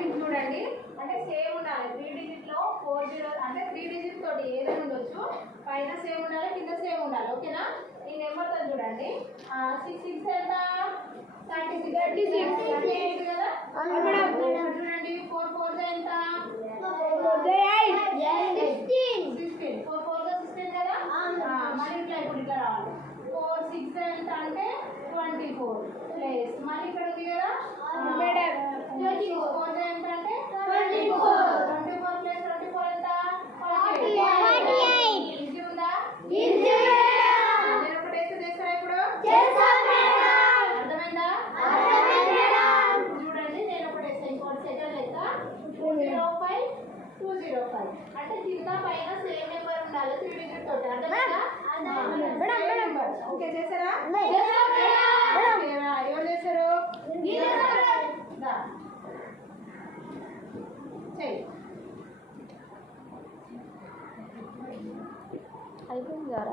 మీకు చూడండి అంటే సేమ్ ఉండాలి 3 డిజిట్ లో 40 అంటే 3 డిజిట్ తోటి ఏదైనా ఉండొచ్చు పైన సేమ్ ఉండాలి కింద సేమ్ ఉండాలి ఓకేనా ఈ నెంబర్ తో చూడండి 6 6 ఎంత 36 కదా చూడండి 4 4 ఎంత 16 4 4 16 కదా మరి ఇట్లా ఇప్పుడు ఇట్లా రావాలి 4 6 ఎంత అంటే 24 ప్లేస్ మళ్ళీ ఇక్కడ ఉంది కదా మేడం 4 ఎంత అంటే 24 ప్లస్ 24 ఎంత 48 ఈజీ ఉందా ఈజీ నేను ఒకటి వేస్తే చేస్తారా ఇప్పుడు అర్థమైందా చూడండి నేను ఒకటి వేస్తే ఇంకోటి సెకండ్ లెక్క 205 అంటే కింద పైన సేమ్ నెంబర్ ఉండాలి 3 డిజిట్ తోటి అర్థమైందా ఓకే చేశారా ఎవరు చేశారు